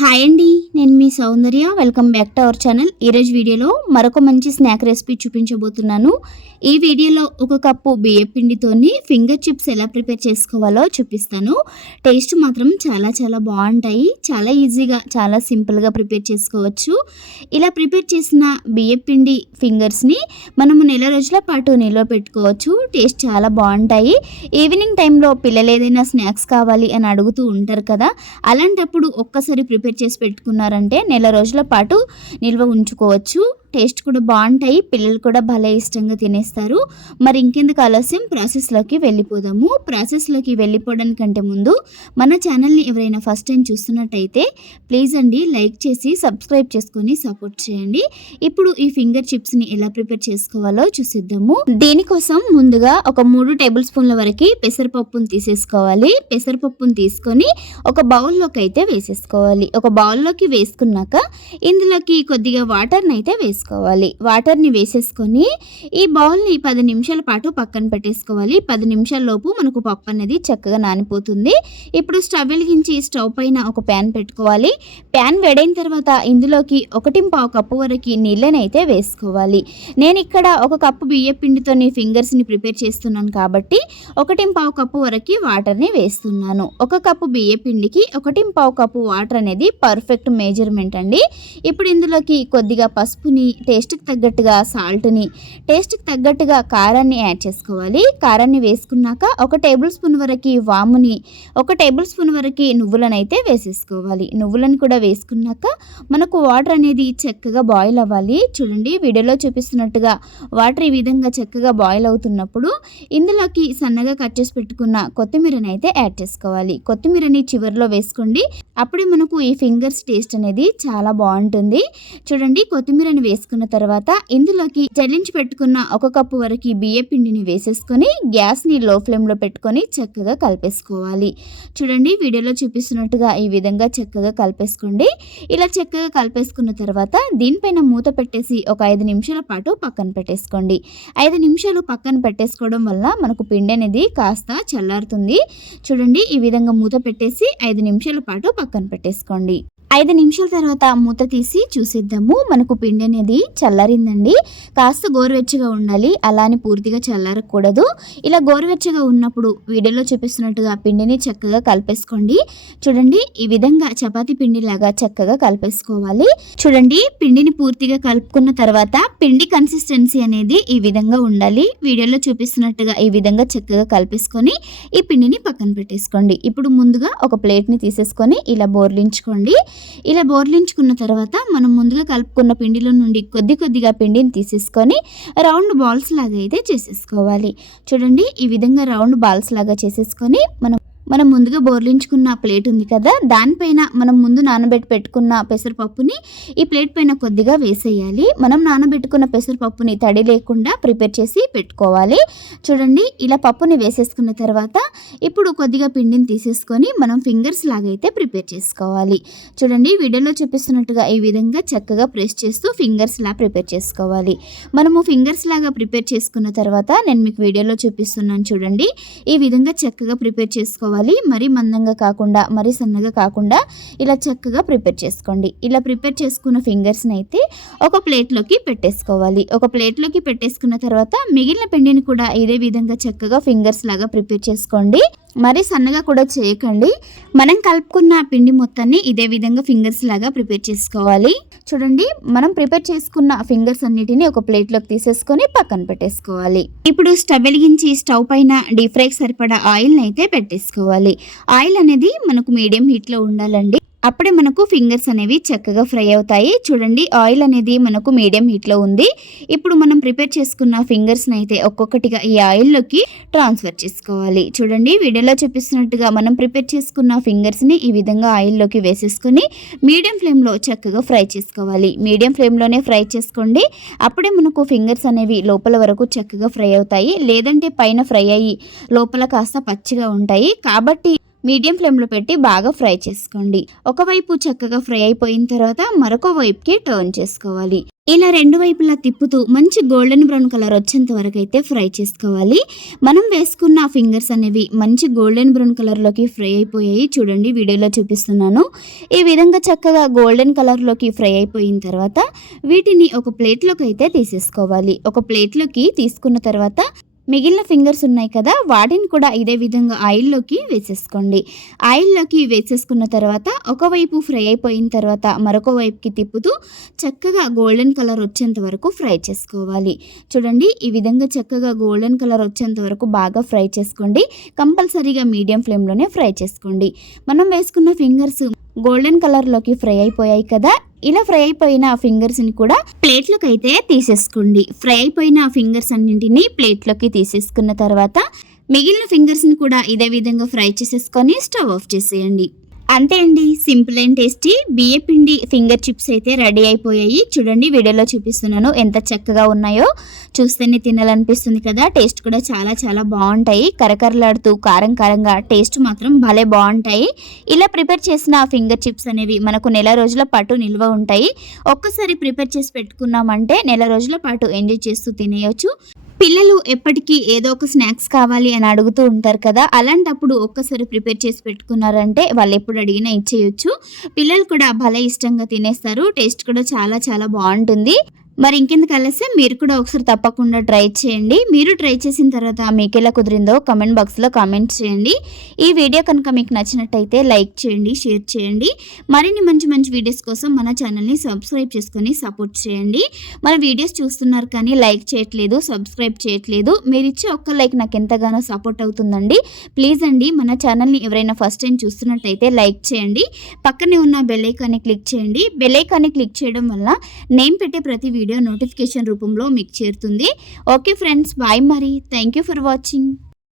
Hi అండి నేను మీ Soundarya. Welcome back to our channel ఈరోజు వీడియోలో మరొక మంచి స్నాక్ రెసిపీ చూపించబోతున్నాను. ఈ వీడియోలో ఒక కప్పు బియ్య పిండితోని ఫింగర్ చిప్స్ ఎలా ప్రిపేర్ చేసుకోవాలో చూపిస్తాను. టేస్ట్ మాత్రం చాలా చాలా బాగుంటాయి. చాలా ఈజీగా చాలా సింపుల్గా ప్రిపేర్ చేసుకోవచ్చు. ఇలా ప్రిపేర్ చేసిన బియ్య పిండి ఫింగర్స్ని మనము నెల రోజుల పాటు నిల్వ పెట్టుకోవచ్చు. టేస్ట్ చాలా బాగుంటాయి. ఈవినింగ్ టైంలో పిల్లలు ఏదైనా స్నాక్స్ కావాలి అని అడుగుతూ ఉంటారు కదా అలాంటప్పుడు ఒక్కసారి ప్రిపేర్ చేసి పెట్టుకున్నారంటే నెల రోజుల పాటు నిల్వ ఉంచుకోవచ్చు. టేస్ట్ కూడా బాగుంటాయి. పిల్లలు కూడా భలే ఇష్టంగా తినేస్తారు. మరి ఇంకెందుకు ఆలస్యం? ప్రాసెస్లోకి వెళ్ళిపోదాము. ప్రాసెస్లోకి వెళ్ళిపోవడానికంటే ముందు మన ఛానల్ని ఎవరైనా ఫస్ట్ టైం చూస్తున్నట్టయితే ప్లీజ్ అండి లైక్ చేసి సబ్స్క్రైబ్ చేసుకొని సపోర్ట్ చేయండి. ఇప్పుడు ఈ ఫింగర్ చిప్స్ని ఎలా ప్రిపేర్ చేసుకోవాలో చూసిద్దాము. దీనికోసం ముందుగా ఒక మూడు టేబుల్ స్పూన్ల వరకు పెసరపప్పును తీసేసుకోవాలి. పెసరపప్పును తీసుకొని ఒక బౌల్లోకి అయితే వేసేసుకోవాలి. ఒక బౌల్లోకి వేసుకున్నాక ఇందులోకి కొద్దిగా వాటర్ని అయితే వేసుకోవాలి. వాటర్ని వేసేసుకొని ఈ బౌల్ని పది నిమిషాల పాటు పక్కన పెట్టేసుకోవాలి. పది నిమిషాల లోపు మనకు పప్పు అనేది చక్కగా నానిపోతుంది. ఇప్పుడు స్టవ్ వెలిగించి స్టవ్ పైన ఒక ప్యాన్ పెట్టుకోవాలి. ప్యాన్ వేడైన తర్వాత ఇందులోకి ఒకటి పావు కప్పు వరకు నీళ్ళని అయితే వేసుకోవాలి. నేను ఇక్కడ ఒక కప్పు బియ్య పిండితోని ఫింగర్స్ని ప్రిపేర్ చేస్తున్నాను కాబట్టి ఒకటి పావు కప్పు వరకు వాటర్ని వేస్తున్నాను. ఒక కప్పు బియ్య పిండికి ఒకటి పావు కప్పు వాటర్ అనేది పర్ఫెక్ట్ మెజర్మెంట్ అండి. ఇప్పుడు ఇందులోకి కొద్దిగా పసుపుని టేస్ట్కి తగ్గట్టుగా సాల్ట్ని టేస్ట్కి తగ్గట్టుగా కారాన్ని యాడ్ చేసుకోవాలి. కారాన్ని వేసుకున్నాక ఒక టేబుల్ స్పూన్ వరకు వాముని ఒక టేబుల్ స్పూన్ వరకు నువ్వులను అయితే వేసేసుకోవాలి. నువ్వులను కూడా వేసుకున్నాక మనకు వాటర్ అనేది చక్కగా బాయిల్ అవ్వాలి. చూడండి వీడియోలో చూపిస్తున్నట్టుగా వాటర్ ఈ విధంగా చక్కగా బాయిల్ అవుతున్నప్పుడు ఇందులోకి సన్నగా కట్ చేసి పెట్టుకున్న కొత్తిమీరని అయితే యాడ్ చేసుకోవాలి. కొత్తిమీరని చివరిలో వేసుకోండి. అప్పుడే మనకు ఈ ఫింగర్స్ టేస్ట్ అనేది చాలా బాగుంటుంది. చూడండి కొత్తిమీరని వేసుకున్న తర్వాత ఇందులోకి జల్లించి పెట్టుకున్న ఒక కప్పు వరకు బియ్య పిండిని వేసేసుకొని గ్యాస్ని లో ఫ్లేమ్లో పెట్టుకొని చక్కగా కలిపేసుకోవాలి. చూడండి వీడియోలో చూపిస్తున్నట్టుగా ఈ విధంగా చక్కగా కలిపేసుకోండి. ఇలా చక్కగా కలిపేసుకున్న తర్వాత దీనిపైన మూత పెట్టేసి ఒక ఐదు నిమిషాల పాటు పక్కన పెట్టేసుకోండి. ఐదు నిమిషాలు పక్కన పెట్టేసుకోవడం వల్ల మనకు పిండి అనేది కాస్త చల్లారుతుంది. చూడండి ఈ విధంగా మూత పెట్టేసి ఐదు నిమిషాల పాటు పక్కన పెట్టేసుకోండి. ఐదు నిమిషాల తర్వాత మూత తీసి చూసేద్దాము. మనకు పిండి అనేది చల్లారిందండి. కాస్త గోరువెచ్చగా ఉండాలి. అలా అని పూర్తిగా చల్లారకూడదు. ఇలా గోరువెచ్చగా ఉన్నప్పుడు వీడియోలో చూపిస్తున్నట్టుగా పిండిని చక్కగా కలిపేసుకోండి. చూడండి ఈ విధంగా చపాతీ పిండిలాగా చక్కగా కలిపేసుకోవాలి. చూడండి పిండిని పూర్తిగా కలుపుకున్న తర్వాత పిండి కన్సిస్టెన్సీ అనేది ఈ విధంగా ఉండాలి. వీడియోలో చూపిస్తున్నట్టుగా ఈ విధంగా చక్కగా కలిపేసుకొని ఈ పిండిని పక్కన పెట్టేసుకోండి. ఇప్పుడు ముందుగా ఒక ప్లేట్ని తీసేసుకొని ఇలా బోర్లించుకోండి. ఇలా బోర్లించుకున్న తర్వాత మనం ముందుగా కలుపుకున్న పిండిలో నుండి కొద్ది కొద్దిగా పిండిని తీసేసుకొని రౌండ్ బాల్స్ లాగా అయితే చేసేసుకోవాలి. చూడండి ఈ విధంగా రౌండ్ బాల్స్ లాగా చేసేసుకొని మనం మనం ముందుగా బోర్లించుకున్న ప్లేట్ ఉంది కదా దానిపైన మనం ముందు నానబెట్టి పెట్టుకున్న పెసరపప్పుని ఈ ప్లేట్ పైన కొద్దిగా వేసేయాలి. మనం నానబెట్టుకున్న పెసరపప్పుని తడి లేకుండా ప్రిపేర్ చేసి పెట్టుకోవాలి. చూడండి ఇలా పప్పుని వేసేసుకున్న తర్వాత ఇప్పుడు కొద్దిగా పిండిని తీసేసుకొని మనం ఫింగర్స్ లాగా అయితే ప్రిపేర్ చేసుకోవాలి. చూడండి వీడియోలో చూపిస్తున్నట్టుగా ఈ విధంగా చక్కగా ప్రెస్ చేస్తూ ఫింగర్స్ లా ప్రిపేర్ చేసుకోవాలి. మనము ఫింగర్స్ లాగా ప్రిపేర్ చేసుకున్న తర్వాత నేను మీకు వీడియోలో చూపిస్తున్నాను చూడండి. ఈ విధంగా చక్కగా ప్రిపేర్ చేసుకోవాలి. మరీ మందంగా కాకుండా మరీ సన్నగా కాకుండా ఇలా చక్కగా ప్రిపేర్ చేసుకోండి. ఇలా ప్రిపేర్ చేసుకున్న ఫింగర్స్ని అయితే ఒక ప్లేట్లోకి పెట్టేసుకోవాలి. ఒక ప్లేట్లోకి పెట్టేసుకున్న తర్వాత మిగిలిన పిండిని కూడా ఇదే విధంగా చక్కగా ఫింగర్స్ లాగా ప్రిపేర్ చేసుకోండి. మరీ సన్నగా కూడా చేయకండి. మనం కలుపుకున్న పిండి మొత్తాన్ని ఇదే విధంగా ఫింగర్స్ లాగా ప్రిపేర్ చేసుకోవాలి. చూడండి మనం ప్రిపేర్ చేసుకున్న ఫింగర్స్ అన్నిటిని ఒక ప్లేట్లోకి తీసేసుకొని పక్కన పెట్టేసుకోవాలి. ఇప్పుడు స్టవ్ వెలిగించి స్టవ్ పైన డీప్ ఫ్రైకి సరిపడా ఆయిల్ని అయితే పెట్టేసుకోవాలి. ఆయిల్ అనేది మనకు మీడియం హీట్లో ఉండాలండి. అప్పుడే మనకు ఫింగర్స్ అనేవి చక్కగా ఫ్రై అవుతాయి. చూడండి ఆయిల్ అనేది మనకు మీడియం హీట్లో ఉంది. ఇప్పుడు మనం ప్రిపేర్ చేసుకున్న ఫింగర్స్ని అయితే ఒక్కొక్కటిగా ఈ ఆయిల్లోకి ట్రాన్స్ఫర్ చేసుకోవాలి. చూడండి వీడియోలో చూపిస్తున్నట్టుగా మనం ప్రిపేర్ చేసుకున్న ఫింగర్స్ని ఈ విధంగా ఆయిల్లోకి వేసేసుకొని మీడియం ఫ్లేమ్లో చక్కగా ఫ్రై చేసుకోవాలి. మీడియం ఫ్లేమ్లోనే ఫ్రై చేసుకోండి. అప్పుడే మనకు ఫింగర్స్ అనేవి లోపల వరకు చక్కగా ఫ్రై అవుతాయి. లేదంటే పైన ఫ్రై అయ్యి లోపల కాస్త పచ్చిగా ఉంటాయి. కాబట్టి మీడియం ఫ్లేమ్లో పెట్టి బాగా ఫ్రై చేసుకోండి. ఒకవైపు చక్కగా ఫ్రై అయిపోయిన తర్వాత మరొక వైపుకి టర్న్ చేసుకోవాలి. ఇలా రెండు వైపులా తిప్పుతూ మంచి గోల్డెన్ బ్రౌన్ కలర్ వచ్చేంత వరకు అయితే ఫ్రై చేసుకోవాలి. మనం వేసుకున్న ఫింగర్స్ అనేవి మంచి గోల్డెన్ బ్రౌన్ కలర్లోకి ఫ్రై అయిపోయాయి. చూడండి వీడియోలో చూపిస్తున్నాను. ఈ విధంగా చక్కగా గోల్డెన్ కలర్లోకి ఫ్రై అయిపోయిన తర్వాత వీటిని ఒక ప్లేట్లోకి అయితే తీసేసుకోవాలి. ఒక ప్లేట్లోకి తీసుకున్న తర్వాత మిగిలిన ఫింగర్స్ ఉన్నాయి కదా వాటిని కూడా ఇదే విధంగా ఆయిల్లోకి వేసేసుకోండి. ఆయిల్లోకి వేసేసుకున్న తర్వాత ఒకవైపు ఫ్రై అయిపోయిన తర్వాత మరొక వైపుకి తిప్పుతూ చక్కగా గోల్డెన్ కలర్ వచ్చేంత వరకు ఫ్రై చేసుకోవాలి. చూడండి ఈ విధంగా చక్కగా గోల్డెన్ కలర్ వచ్చేంత వరకు బాగా ఫ్రై చేసుకోండి. కంపల్సరీగా మీడియం ఫ్లేమ్లోనే ఫ్రై చేసుకోండి. మనం వేసుకున్న ఫింగర్స్ గోల్డెన్ కలర్లోకి ఫ్రై అయిపోయాయి కదా. ఇలా ఫ్రై అయిపోయిన ఫింగర్స్ని కూడా ప్లేట్లోకి అయితే తీసేసుకోండి. ఫ్రై అయిపోయిన ఫింగర్స్ అన్నింటినీ ప్లేట్లోకి తీసేసుకున్న తర్వాత మిగిలిన ఫింగర్స్ని కూడా ఇదే విధంగా ఫ్రై చేసేసుకొని స్టవ్ ఆఫ్ చేసేయండి. అంతే అండి. Simple and tasty. బియ్య పిండి ఫింగర్ చిప్స్ అయితే రెడీ అయిపోయాయి. చూడండి వీడియోలో చూపిస్తున్నాను ఎంత చక్కగా ఉన్నాయో. చూస్తేనే తినాలనిపిస్తుంది కదా. టేస్ట్ కూడా చాలా చాలా బాగుంటాయి. కరకరలాడుతూ కారం కారంగా టేస్ట్ మాత్రం భలే బాగుంటాయి. ఇలా ప్రిపేర్ చేసిన ఫింగర్ చిప్స్ అనేవి మనకు నెల రోజుల పాటు నిల్వ ఉంటాయి. ఒక్కసారి ప్రిపేర్ చేసి పెట్టుకున్నామంటే నెల రోజుల పాటు ఎంజాయ్ చేస్తూ తినేయచ్చు. పిల్లలు ఎప్పటికీ ఏదో ఒక స్నాక్స్ కావాలి అని అడుగుతూ ఉంటారు కదా అలాంటప్పుడు ఒక్కసారి ప్రిపేర్ చేసి పెట్టుకున్నారంటే వాళ్ళు ఎప్పుడు అడిగినా ఇచ్చేయొచ్చు. పిల్లలు కూడా భలే ఇష్టంగా తినేస్తారు టేస్ట్ కూడా చాలా చాలా బాగుంటుంది. మరి ఇంకెందుకు ఆలస్యం? మీరు కూడా ఒకసారి తప్పకుండా ట్రై చేయండి. మీరు ట్రై చేసిన తర్వాత మీకు ఎలా కుదిరిందో కమెంట్ బాక్స్లో కామెంట్ చేయండి. ఈ వీడియో కనుక మీకు నచ్చినట్టయితే లైక్ చేయండి షేర్ చేయండి. మరిన్ని మంచి మంచి వీడియోస్ కోసం మన ఛానల్ని సబ్స్క్రైబ్ చేసుకొని సపోర్ట్ చేయండి. మన వీడియోస్ చూస్తున్నారు కానీ లైక్ చేయట్లేదు సబ్స్క్రైబ్ చేయట్లేదు. మీరు ఇచ్చే ఒక్క లైక్ నాకు ఎంతగానో సపోర్ట్ అవుతుందండి. ప్లీజ్ అండి మన ఛానల్ని ఎవరైనా ఫస్ట్ టైం చూస్తున్నట్టయితే లైక్ చేయండి. పక్కనే ఉన్న బెల్ ఐకాన్ని క్లిక్ చేయండి. బెల్ ఐకాన్ని క్లిక్ చేయడం వల్ల నేను పెట్టే ప్రతి వీడియో నోటిఫికేషన్ రూపంలో మీకు చేరుతుంది. ఓకే ఫ్రెండ్స్ బాయ్ మరి. Thank you for watching